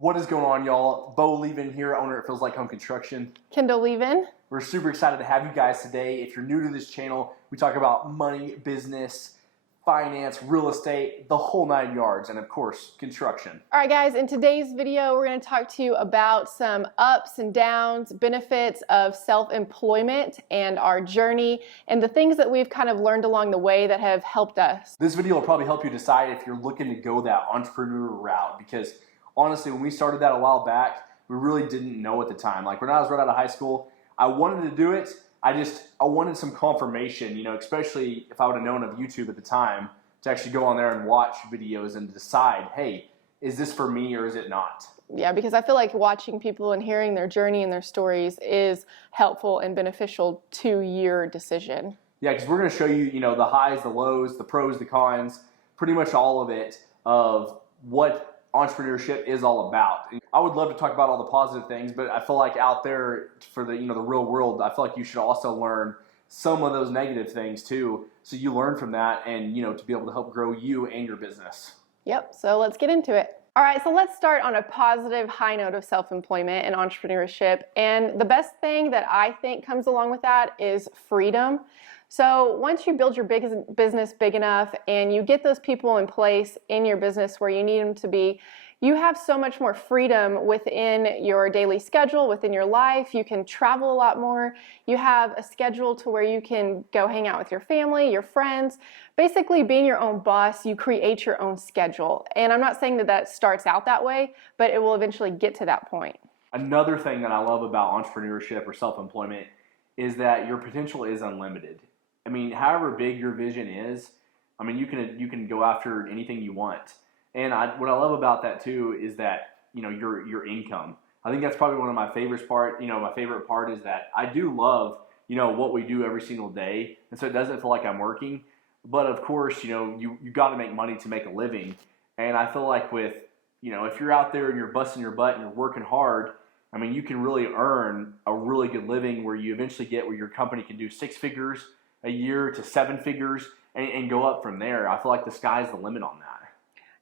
What is going on, y'all? Bo Levin here, owner at Feels Like Home Construction. Kendall Levin. We're super excited to have you guys today. If you're new to this channel, we talk about money, business, finance, real estate, the whole 9 yards, and of course, construction. All right, guys, in today's video, we're going to talk to you about some ups and downs, benefits of self-employment and our journey, and the things that we've kind of learned along the way that have helped us. This video will probably help you decide if you're looking to go that entrepreneur route, because honestly, when we started that a while back, we really didn't know at the time. Like when I was right out of high school, I wanted to do it. I wanted some confirmation, especially if I would have known of YouTube at the time, to actually go on there and watch videos and decide, hey, is this for me or is it not? Yeah, because I feel like watching people and hearing their journey and their stories is helpful and beneficial to your decision. Yeah, because we're going to show you, the highs, the lows, the pros, the cons, pretty much all of it of what entrepreneurship is all about. I would love to talk about all the positive things, but I feel like out there for the the real world, I feel like you should also learn some of those negative things too, so you learn from that and to be able to help grow you and your business. Yep, so let's get into it. All right, so let's start on a positive high note of self-employment and entrepreneurship. And the best thing that I think comes along with that is freedom. So once you build your business big enough and you get those people in place in your business where you need them to be, you have so much more freedom within your daily schedule, within your life. You can travel a lot more. You have a schedule to where you can go hang out with your family, your friends. Basically, being your own boss, you create your own schedule. And I'm not saying that that starts out that way, but it will eventually get to that point. Another thing that I love about entrepreneurship or self-employment is that your potential is unlimited. I mean, however big your vision is, you can go after anything you want. And what I love about that too is that your income. I think that's probably one of my favorite part. My favorite part is that I do love what we do every single day, and so it doesn't feel like I'm working. But of course, you got to make money to make a living. And I feel like with if you're out there and you're busting your butt and you're working hard, you can really earn a really good living where you eventually get where your company can do 6 figures a year to 7 figures and go up from there. I feel like the sky's the limit on that.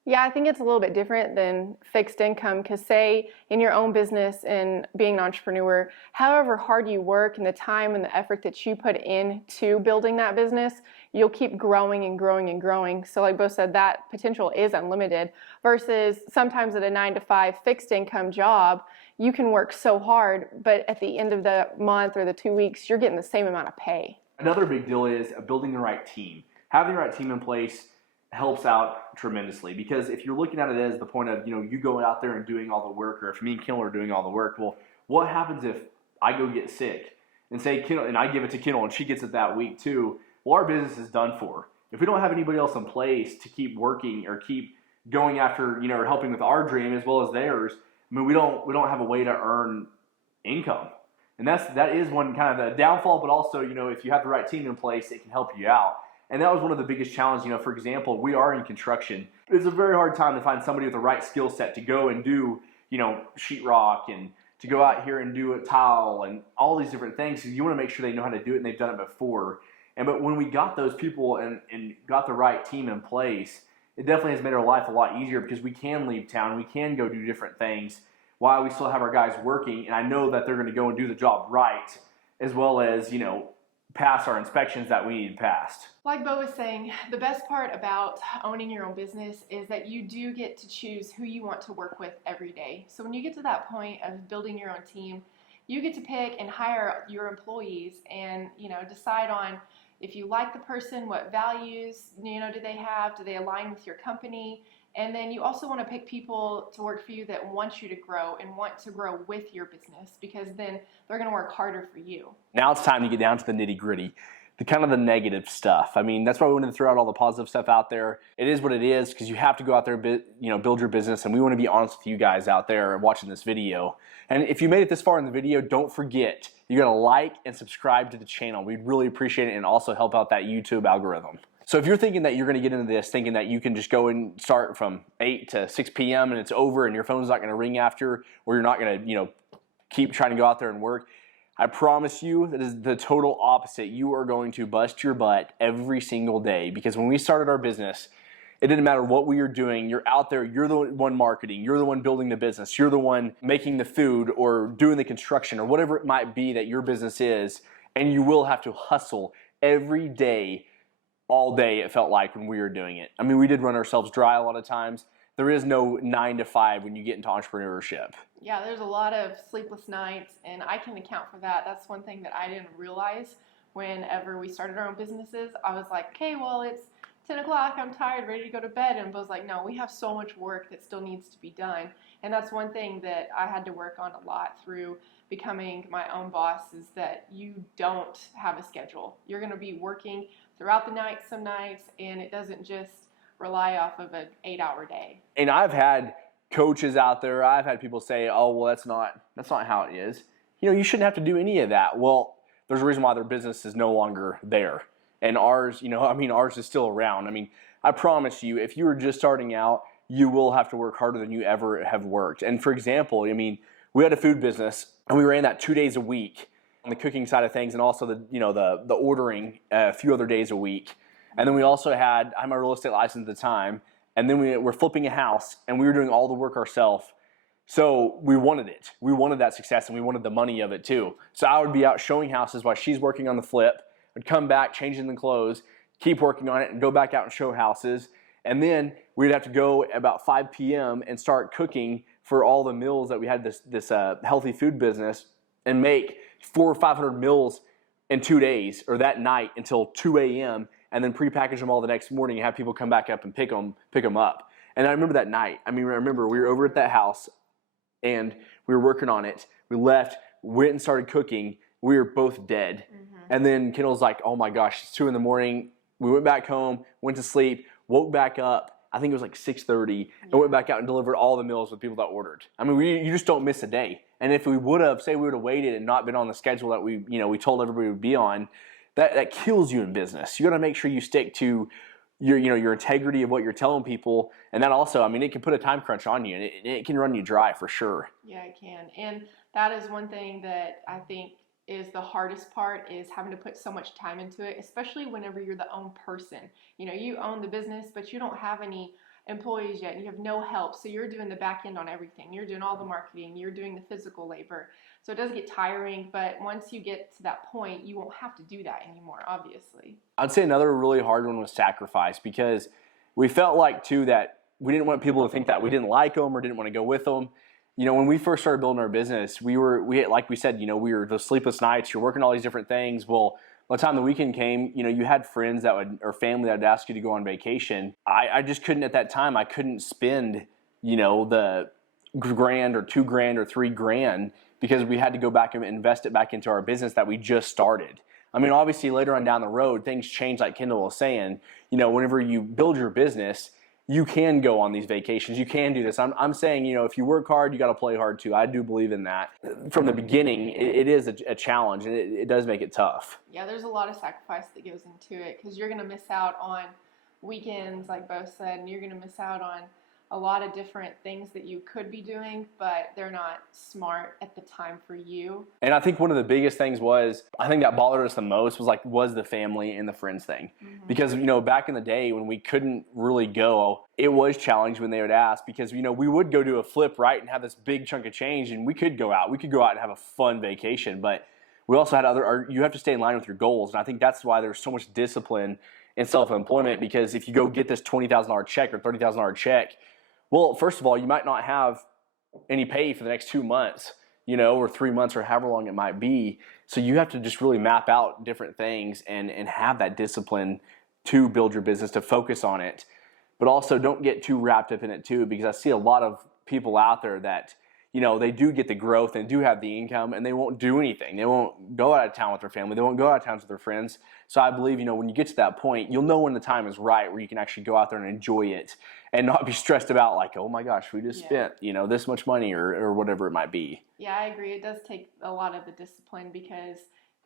Yeah, I think it's a little bit different than fixed income, because say in your own business and being an entrepreneur, however hard you work and the time and the effort that you put into building that business, you'll keep growing and growing and growing. So like Bo said, that potential is unlimited, versus sometimes at a 9-to-5 fixed income job, you can work so hard, but at the end of the month or the 2 weeks, you're getting the same amount of pay. Another big deal is building the right team. Having the right team in place helps out tremendously, because if you're looking at it as the point of, you going out there and doing all the work, or if me and Kendall are doing all the work, well, what happens if I go get sick and say Kendall, and I give it to Kendall and she gets it that week too? Well, our business is done for. If we don't have anybody else in place to keep working or keep going after, or helping with our dream as well as theirs, we don't have a way to earn income. And that is one kind of the downfall, but also, if you have the right team in place, it can help you out. And that was one of the biggest challenges. For example, we are in construction. It's a very hard time to find somebody with the right skill set to go and do, sheetrock, and to go out here and do a tile and all these different things. So you want to make sure they know how to do it and they've done it before. But when we got those people and got the right team in place, it definitely has made our life a lot easier, because we can leave town, we can go do different things while we still have our guys working. And I know that they're going to go and do the job right, as well as, pass our inspections that we need passed. Like Bo was saying, the best part about owning your own business is that you do get to choose who you want to work with every day. So when you get to that point of building your own team, you get to pick and hire your employees and, decide on if you like the person, what values, do they have, do they align with your company? And then you also want to pick people to work for you that want you to grow and want to grow with your business, because then they're going to work harder for you. Now it's time to get down to the nitty-gritty, the kind of the negative stuff. That's why we wanted to throw out all the positive stuff out there. It is what it is, because you have to go out there, build your business, and we want to be honest with you guys out there watching this video. And if you made it this far in the video, don't forget, you got to like and subscribe to the channel. We'd really appreciate it, and also help out that YouTube algorithm. So if you're thinking that you're going to get into this thinking that you can just go and start from 8 to 6 p.m. and it's over and your phone's not going to ring after, or you're not going to, keep trying to go out there and work, I promise you that is the total opposite. You are going to bust your butt every single day, because when we started our business, It didn't matter what we were doing. You're out there. You're the one marketing. You're the one building the business. You're the one making the food or doing the construction or whatever it might be that your business is. And you will have to hustle every day, all day, it felt like, when we were doing it. I mean, we did run ourselves dry a lot of times. There is no 9 to 5 when you get into entrepreneurship. Yeah, there's a lot of sleepless nights, and I can account for that. That's one thing that I didn't realize whenever we started our own businesses. I was like, okay, well, it's 10 o'clock, I'm tired, ready to go to bed. And Bo's like, no, we have so much work that still needs to be done. And that's one thing that I had to work on a lot through becoming my own boss, is that you don't have a schedule. You're going to be working throughout the night some nights, and it doesn't just rely off of an 8-hour day. And I've had coaches out there, I've had people say, oh, well, that's not how it is. You know, you shouldn't have to do any of that. Well, there's a reason why their business is no longer there. And ours, you know, I mean, ours is still around. I mean, I promise you, if you were just starting out, you will have to work harder than you ever have worked. And for example, I mean, we had a food business and we ran that 2 days a week on the cooking side of things, and also the ordering a few other days a week. And then we also I had my real estate license at the time, and then we were flipping a house and we were doing all the work ourselves. So we wanted it. We wanted that success, and we wanted the money of it too. So I would be out showing houses while she's working on the flip. I'd come back, changing the clothes, keep working on it, and go back out and show houses. And then we'd have to go about 5 p.m. and start cooking for all the meals that we had this healthy food business, and make 400 or 500 meals in 2 days, or that night until 2 a.m., and then prepackage them all the next morning and have people come back up and pick them up. And I remember that night. I mean, I remember we were over at that house and we were working on it. We left, went and started cooking. We were both dead. Mm-hmm. And then Kendall's like, oh my gosh, it's 2 a.m. We went back home, went to sleep, woke back up. I think it was like 6:30, and went back out and delivered all the meals with people that ordered. I mean, you just don't miss a day. And if we would have waited and not been on the schedule that we told everybody would be on, that kills you in business. You got to make sure you stick to your integrity of what you're telling people, and that also, I mean, it can put a time crunch on you, and it can run you dry for sure. Yeah, it can. And that is one thing that I think is the hardest part, is having to put so much time into it, especially whenever you're the own person. You know, you own the business, but you don't have any employees yet. You have no help. So you're doing the back end on everything. You're doing all the marketing. You're doing the physical labor. So it does get tiring, but once you get to that point, you won't have to do that anymore, obviously. I'd say another really hard one was sacrifice, because we felt like, too, that we didn't want people to think that we didn't like them or didn't want to go with them. You know, when we first started building our business, we like we said, we were those sleepless nights. You're working all these different things. Well, by the time the weekend came, you had friends or family that would ask you to go on vacation. I just couldn't at that time. I couldn't spend, the $1,000 or $2,000 or $3,000, because we had to go back and invest it back into our business that we just started. I mean, obviously later on down the road, things change, like Kendall was saying. Whenever you build your business, you can go on these vacations. You can do this. I'm saying, if you work hard, you got to play hard too. I do believe in that. From the beginning, it is a challenge, and it does make it tough. Yeah, there's a lot of sacrifice that goes into it, because you're going to miss out on weekends, like Bo said, and you're going to miss out on a lot of different things that you could be doing, but they're not smart at the time for you. And I think one of the biggest things I think that bothered us the most was the family and the friends thing. Mm-hmm. Because, back in the day when we couldn't really go, it was challenging when they would ask, because, we would go do a flip, right, and have this big chunk of change, and we could go out. We could go out and have a fun vacation, but we also had you have to stay in line with your goals. And I think that's why there's so much discipline in self-employment, because if you go get this $20,000 check or $30,000 check, well, first of all, you might not have any pay for the next 2 months, or 3 months, or however long it might be. So you have to just really map out different things and have that discipline to build your business, to focus on it. But also don't get too wrapped up in it too, because I see a lot of people out there that, they do get the growth and do have the income, and they won't do anything. They won't go out of town with their family. They won't go out of town with their friends. So I believe, when you get to that point, you'll know when the time is right where you can actually go out there and enjoy it and not be stressed about, like, oh my gosh, we just spent, this much money or whatever it might be. Yeah, I agree. It does take a lot of the discipline, because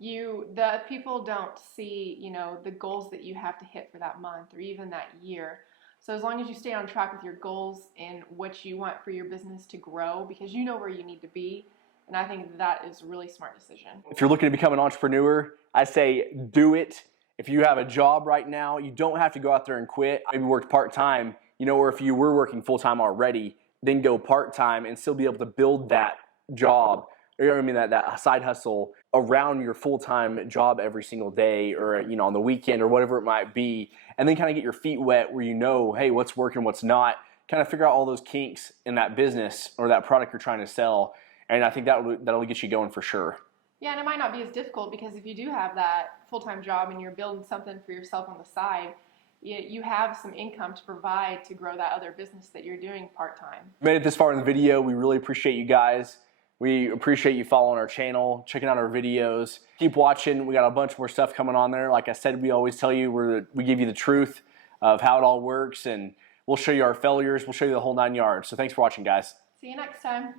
the people don't see, the goals that you have to hit for that month or even that year. So as long as you stay on track with your goals and what you want for your business to grow, because you know where you need to be, and I think that is a really smart decision. If you're looking to become an entrepreneur, I say do it. if you have a job right now, you don't have to go out there and quit. Maybe work part-time, you know, or if you were working full-time already, then go part-time and still be able to build that job, or, you know what I mean, that side hustle around your full-time job every single day, or, you know, on the weekend or whatever it might be, and then kind of get your feet wet where you know, hey, what's working, what's not, kind of figure out all those kinks in that business or that product you're trying to sell. And I think that'll get you going for sure. Yeah, and it might not be as difficult because if you do have that full-time job and you're building something for yourself on the side, you have some income to provide to grow that other business that you're doing part-time. Made it this far in the video. We really appreciate you guys. We appreciate you following our channel, checking out our videos. Keep watching. We got a bunch more stuff coming on there. Like I said, we always tell you, we give you the truth of how it all works, and we'll show you our failures. We'll show you the whole 9 yards. So thanks for watching, guys. See you next time.